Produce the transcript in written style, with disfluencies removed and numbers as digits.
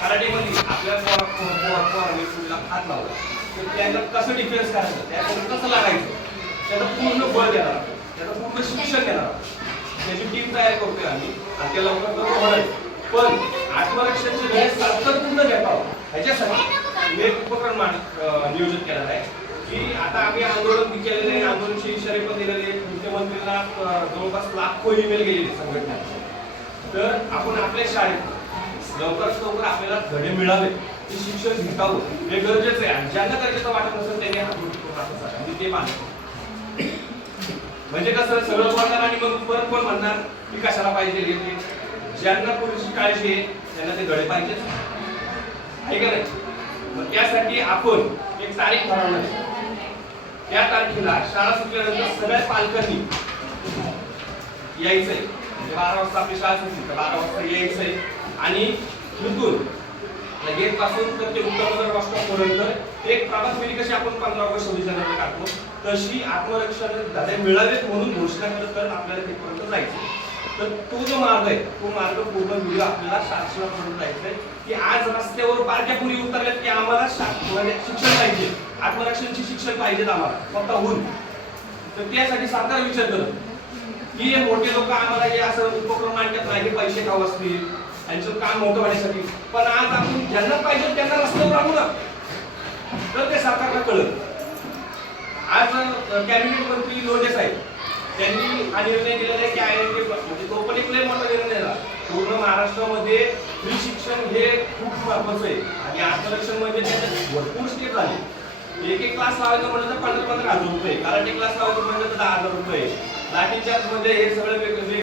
कराटेमध्ये आपल्या पोराला हात लावला तर त्याला कसं डिफेन्स करायचं, त्याला कसं लागायचं, त्याचं पूर्ण बळ देणार, त्याचं पूर्ण शिक्षण देणार, त्याची टीम तयार करतोय आम्ही आणि ते लवकर होणार. पण आत्मरक्षणाचे धडे सातत्यपूर्ण देतो ह्याच्यासाठी मी एक उपक्रम नियोजित केलेला आहे की आता आम्ही आंदोलन केलेले आहे, आंदोलनाची इशारे पण दिलेले, मुख्यमंत्र्यांना जवळपास लाखो ईमेल गेलेले संघटना. तर आपण आपल्या शाळेत लवकरात लवकर आपल्याला धडे मिळावे, ते शिक्षण घेतावं हे गरजेचं आहे. आणि ज्यांना गरजेचं वाटत नसेल त्यांनी हात उठवून मी ते मानतो. म्हणजे कसं सगळं बोलणार आणि मग परत कोण म्हणणार की कशाला पाहिजे हे. ज्यांना पुरेशी काळजी आहे त्यांना ते धडे पाहिजे आहे का नाही. मग त्यासाठी आपण एक तारीख ठरवणार आहे. त्या तारखेला शाळा सुटल्यानंतर सगळ्या पालकांनी यायचंय. 12 वाजता आपली शाळा सुटली तर 12 वाजता यायचंय आणि तिथून गेट पासून तर ते उत्तर वाजतापर्यंत एक प्रभात फेरी कशी आपण 15 ऑगस्ट 26 जानेवारी काढतो तशी आत्मरक्षण धडे मिळावेत म्हणून घोषणा करत आपल्याला तिथपर्यंत जायचं. तर तो जो मार्ग आहे तो मार्ग पूर्ण व्हिडिओ आपल्याला शासनापर्यंत जायचंय की आज रस्त्यावर बारक्या पुरी उतरल्यात की आम्हाला शिक्षण पाहिजे, आत्मरक्षणाची शिक्षण पाहिजेत आम्हाला स्वतःहून. तर त्यासाठी सरकार विचार करत की हे मोठे लोक आम्हाला हे असं उपक्रम आणतात नाही, पैसे खाऊ असतील त्यांचं काम मोठं होण्यासाठी. पण आज आपण ज्यांना पाहिजे त्यांना रस्त्यावर आणू ना, तर ते सरकारला कळत. आज कॅबिनेट मंत्री लोढे साहेब त्यांनी हा निर्णय दिलेला आहे की IIT म्हणजे तो पण एक लय मोठा निर्णय झाला. पूर्ण महाराष्ट्रामध्ये फ्री शिक्षण हे खूप महत्वाचं आहे आणि आत्मरक्षण म्हणजे त्याच्यात भरपूर स्टेप झाले. एक क्लास लावायचं म्हणलं तर 15,000 रुपये, कराटे क्लास लावायचं म्हणलं तर 10,000 रुपये, लाठी चार्ज मध्ये हे सगळं वेगवेगळे